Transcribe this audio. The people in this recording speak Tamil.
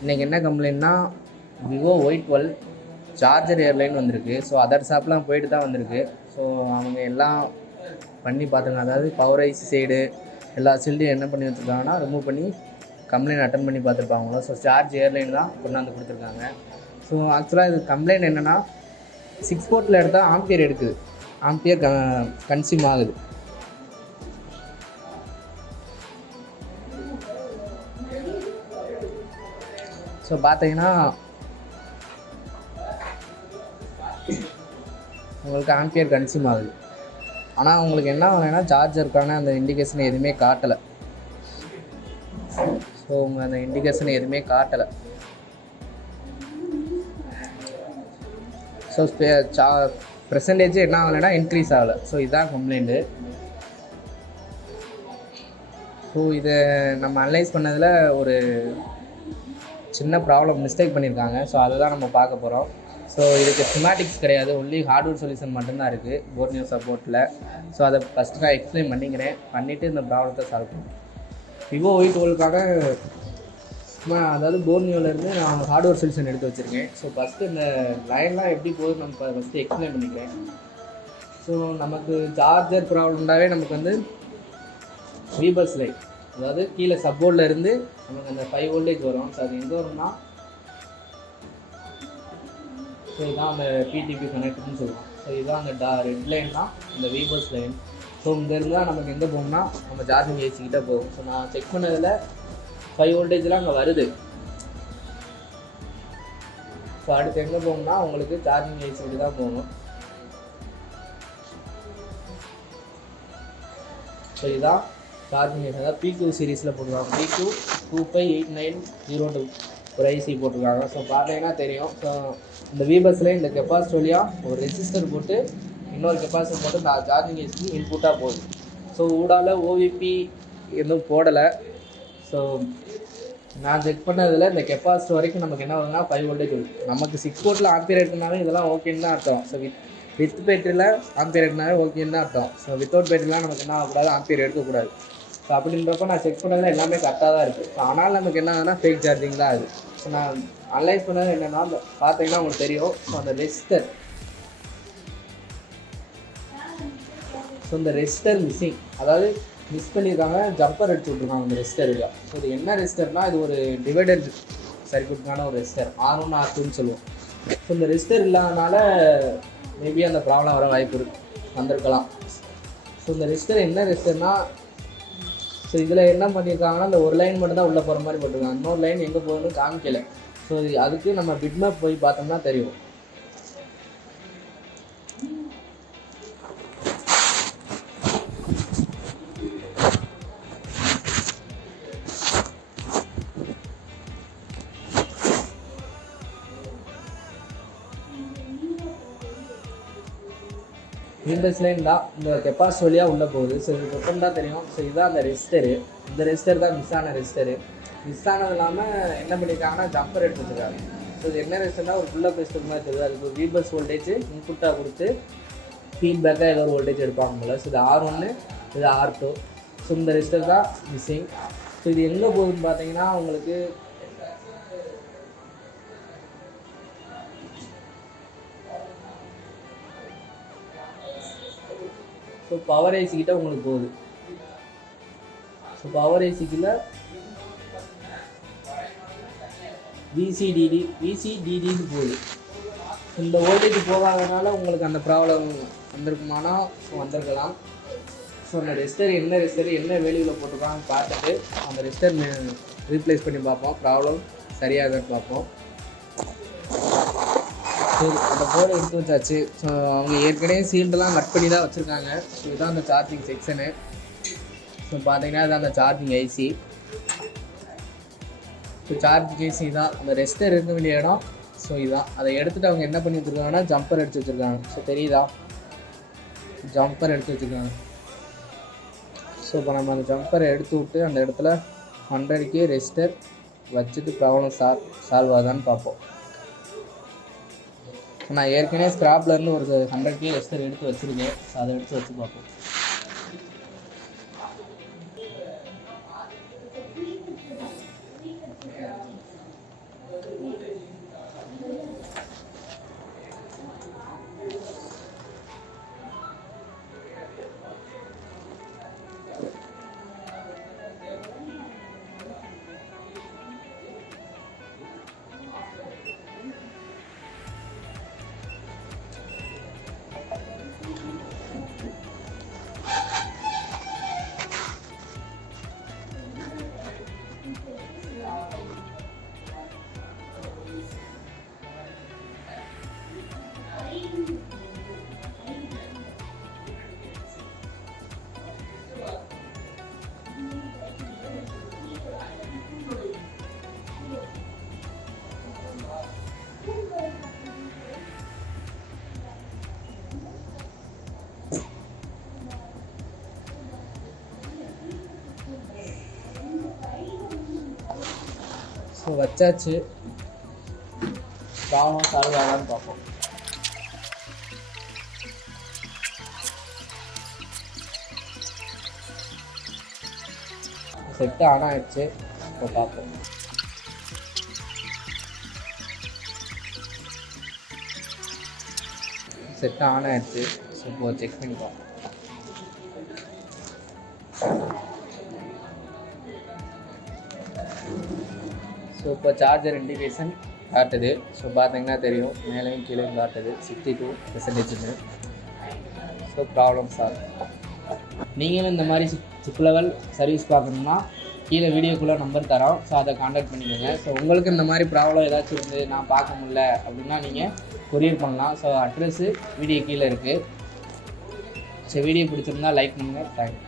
இன்றைக்கி என்ன கம்ப்ளைண்ட்னா விவோ Y12 சார்ஜர் ஏர்லைன் வந்திருக்கு. ஸோ அதர் ஷாப்லாம் போயிட்டு தான் வந்திருக்கு. ஸோ அவங்க எல்லாம் பண்ணி பார்த்துங்க, அதாவது பவர் ஐசி சைடு எல்லா சைல்டையும் என்ன பண்ணி வச்சுருக்காங்கன்னா ரிமூவ் பண்ணி கம்ப்ளைண்ட் அட்டன் பண்ணி பார்த்துருப்பாங்களோ. ஸோ சார்ஜ் ஏர்லைன் தான் கொண்டாந்து கொடுத்துருக்காங்க. ஸோ ஆக்சுவலாக இது கம்ப்ளைண்ட் என்னென்னா 6 போர்ட்டில் எடுத்தால் ஆம்பியர் எடுக்குது, ஆம்பியர் கன்சியூம் ஆகுது. ஸோ பார்த்தீங்கன்னா உங்களுக்கு ஆம்பியர் கன்சியூம் ஆகுது. ஆனால் உங்களுக்கு என்ன ஆகுதுன்னா சார்ஜருக்கான அந்த இண்டிகேஷன் எதுவுமே காட்டலை. ஸோ உங்கள் அந்த இண்டிகேஷன் எதுவுமே காட்டலை. ஸோ பெர்சன்டேஜ் என்ன ஆகலைன்னா இன்க்ரீஸ் ஆகலை. ஸோ இதுதான் கம்ப்ளைண்ட்டு. ஸோ இதை நம்ம அனலைஸ் பண்ணதில் ஒரு சின்ன ப்ராப்ளம் மிஸ்டேக் பண்ணியிருக்காங்க. ஸோ அதை தான் நம்ம பார்க்க போகிறோம். ஸோ இதுக்கு ஸ்கிமாட்டிக்ஸ் கிடையாது, ஒன்லி ஹார்ட்வேர் சொல்யூஷன் மட்டும்தான் இருக்குது போர்னியோ சப்போர்ட்டில். ஸோ அதை ஃபஸ்ட்டு நான் எக்ஸ்பிளைன் பண்ணிக்கிறேன், பண்ணிவிட்டு இந்த ப்ராப்ளத்தை சால்வ் பண்ணுறேன். விவோ Y12க்காக அதாவது போர்னியோலேருந்து நான் ஹார்ட்வேர் சொல்யூஷன் எடுத்து வச்சுருக்கேன். ஸோ ஃபஸ்ட்டு இந்த லைன்லாம் எப்படி போகுது நம்ம ஃபஸ்ட்டு எக்ஸ்பிளைன் பண்ணிக்கிறேன். ஸோ நமக்கு சார்ஜர் ப்ராப்ளம்னாவே நமக்கு வந்து வீபஸ் லைன், அதாவது கீழே சப்போர்ட்டில் இருந்து நமக்கு அந்த 5 வோல்டேஜ் வரும். ஸோ அது எங்கே வரும்னா, ஸோ இதுதான் அந்த பிடிபி கனெக்டர்னு சொல்லுவோம். ஸோ இதுதான் அந்த ரெட் லைன் தான் இந்த வீபஸ் லைன். ஸோ இங்கேருந்து தான் நமக்கு எங்கே போகணும்னா நம்ம சார்ஜிங் ஏசிக்கிட்ட போகும். ஸோ நான் செக் பண்ணதில் 5 வோல்டேஜ்லாம் அங்கே வருது. ஸோ அடுத்து எங்கே போகணும்னா உங்களுக்கு சார்ஜிங் ஏசிக்கிட்ட தான் போகணும். ஸோ இதுதான் சார்ஜிங் ஏசி, அதாவது PQ சீரீஸில் போட்டுருக்காங்க. PQ 258902 ஒரு ஐசி போட்டிருக்காங்க. ஸோ பார்த்தீங்கன்னா தெரியும். ஸோ இந்த வீபஸில் இந்த கெப்பாசிட்டி வழியாக ஒரு ரெசிஸ்டர் போட்டு இன்னொரு கெப்பாசிட்டி போட்டு நான் சார்ஜிங் ஏசிக்கு இன்புட்டாக போகுது. ஸோ ஊடால ஓவிபி எதுவும் போடலை. ஸோ நான் செக் பண்ணதில் இந்த கெப்பாசிட்டி வரைக்கும் நமக்கு என்ன வருதுன்னா 5 வோல்டேஜ் வருது. நமக்கு 6 போர்ட்டில் ஆம்பியர் எடுக்கனாலும் இதெல்லாம் ஓகேன்னு தான் அர்த்தம். ஸோ வித் பேட்டரியில் ஆம்பியர் எடுக்கனாலே ஓகேன்னு தான் அர்த்தம். ஸோ வித்தவுட் பேட்டரிலாம் நமக்கு என்ன ஆகக்கூடாது, ஆம்பியர் எடுக்கக்கூடாது. ஸோ அப்படின்றப்ப நான் செக் பண்ணதில் எல்லாமே கரெக்டாக தான் இருக்குது. ஸோ ஆனால் நமக்கு என்ன ஆகுதுன்னா ஃபேக் சார்ஜிங் தான் அது. ஸோ நான் அனலைஸ் பண்ணது என்னென்னா, பார்த்தீங்கன்னா உங்களுக்கு தெரியும். ஸோ அந்த ரெசிஸ்டர், ஸோ இந்த ரெசிஸ்டர் மிஸ்ஸிங், அதாவது மிஸ் பண்ணியிருக்காங்க, ஜம்பர் அடிச்சு விட்ருக்காங்க இந்த ரெசிஸ்டரில். ஸோ இது என்ன ரெசிஸ்டர்னால், இது ஒரு டிவைடர் சர்க்யூட்கான ஒரு ரெசிஸ்டர், R1 R2ன்னு சொல்லுவோம். ஸோ இந்த ரெசிஸ்டர் இல்லாதனால மேபி அந்த ப்ராப்ளம் வர வாய்ப்பு வந்திருக்கலாம். ஸோ இந்த ரெசிஸ்டர் என்ன ரெசிஸ்டர்னால், ஸோ இதில் என்ன பண்ணியிருக்காங்கன்னா இந்த ஒரு லைன் மட்டும் தான் உள்ளே போகிற மாதிரி போட்டிருக்காங்க, இன்னொரு லைன் எங்கே போகணும்னு காமிக்கலை. ஸோ அதுக்கு நம்ம பிட்மேப் போய் பார்த்தோம்னா தெரியும். வீபஸ் லைன் தான் இந்த கெப்பாசிட்டி வழியாக உள்ளே போகுது. ஸோ இது பக்கம் தான் தெரியும். ஸோ இதுதான் அந்த ரெசிஸ்டரு. இந்த ரெசிஸ்டர் தான் மிஸ் ஆன ரெசிஸ்டரு. மிஸ் ஆனது இல்லாமல் என்ன பண்ணியிருக்காங்கன்னா ஜம்பர் எடுத்து வச்சுருக்காங்க. ஸோ இது என்ன ரெசிஸ்டர்னால் ஒரு ஃபுல்லாக பேஸ்ட் மாதிரி தெரியுது. அதுக்கு வீபஸ் வோல்டேஜ் இன்புட்டாக கொடுத்து ஃபீட்பேக்காக ஏதோ ஒரு வோல்டேஜ் எடுப்பாங்க போல். ஸோ இது R1, இது R2. ஸோ இந்த ரெசிஸ்டர் தான் மிஸ்ஸிங். ஸோ இது எங்கே போகுதுன்னு பார்த்தீங்கன்னா உங்களுக்கு ஸோ பவர் ஐசிக்கிட்ட உங்களுக்கு போகுது. ஸோ பவர் ஐசிக்கில் VCDDன்னு போகுது. இந்த வோல்டேஜ் போகாதனால உங்களுக்கு அந்த ப்ராப்ளம் வந்திருக்குமானா வந்திருக்கலாம். ஸோ அந்த ரெசிஸ்டர் என்ன வேல்யூவில் போட்டிருக்காங்கன்னு பார்த்துட்டு அந்த ரெசிஸ்டர் ரீப்ளேஸ் பண்ணி பார்ப்போம், ப்ராப்ளம் சரியாகன்னு பார்ப்போம். ஸோ அந்த போர்டை எடுத்து வச்சாச்சு. ஸோ அவங்க ஏற்கனவே சீல்டெல்லாம் கட் பண்ணி தான் வச்சுருக்காங்க. ஸோ இதுதான் அந்த சார்ஜிங் செக்ஷனு. ஸோ பார்த்தீங்கன்னா இதுதான் அந்த charging IC. So charging IC தான் அந்த ரெசிஸ்டர் இருக்க வேண்டிய இடம். ஸோ இதுதான் அதை எடுத்துகிட்டு அவங்க என்ன பண்ணி வச்சுருக்காங்கன்னா ஜம்பர் எடுத்து வச்சுருக்காங்க. ஸோ தெரியுதா, ஜம்பர் எடுத்து வச்சுருக்காங்க. ஸோ இப்போ நம்ம அந்த ஜம்பரை எடுத்து விட்டு அந்த இடத்துல 100K ரெசிஸ்டர் வச்சுட்டு ப்ராப்ளம் சால்வ் ஆகுதான்னு பார்ப்போம். நான் ஏற்கனவே ஸ்க்ராப்லேருந்து ஒரு 100K ரெசிஸ்டர் எடுத்து வச்சுருக்கேன். ஸோ அதை எடுத்து வச்சு பார்ப்போம். ஸோ வச்சாச்சு, ப்ராப்ளம் சால்வ் ஆகலான்னு பார்ப்போம். செட்டு ஆன் ஆகிடுச்சு, இப்போ பார்ப்போம். செட்டு ஆன் ஆகிடுச்சு, ஸோ இப்போ செக் பண்ணி பார்ப்போம். ஸோ இப்போ சார்ஜர் இண்டிகேஷன் காட்டுது. ஸோ பார்த்தீங்கன்னா தெரியும், மேலேயும் கீழேயும் காட்டுது 62%. So problem solve. நீங்களும் இந்த மாதிரி சிப் லெவல் சர்வீஸ் பார்க்கணுன்னா கீழே வீடியோக்குள்ளே நம்பர் தரோம், ஸோ அதை காண்டாக்ட் பண்ணிக்கோங்க. ஸோ உங்களுக்கு இந்த மாதிரி ப்ராப்ளம் ஏதாச்சும் இருந்து நான் பார்க்க முடியல அப்படின்னா நீங்கள் கொரியர் பண்ணலாம். ஸோ அட்ரெஸ்ஸு வீடியோ கீழே இருக்குது. ஸோ வீடியோ பிடிச்சிருந்தா லைக் பண்ணுங்கள். தேங்க்யூ.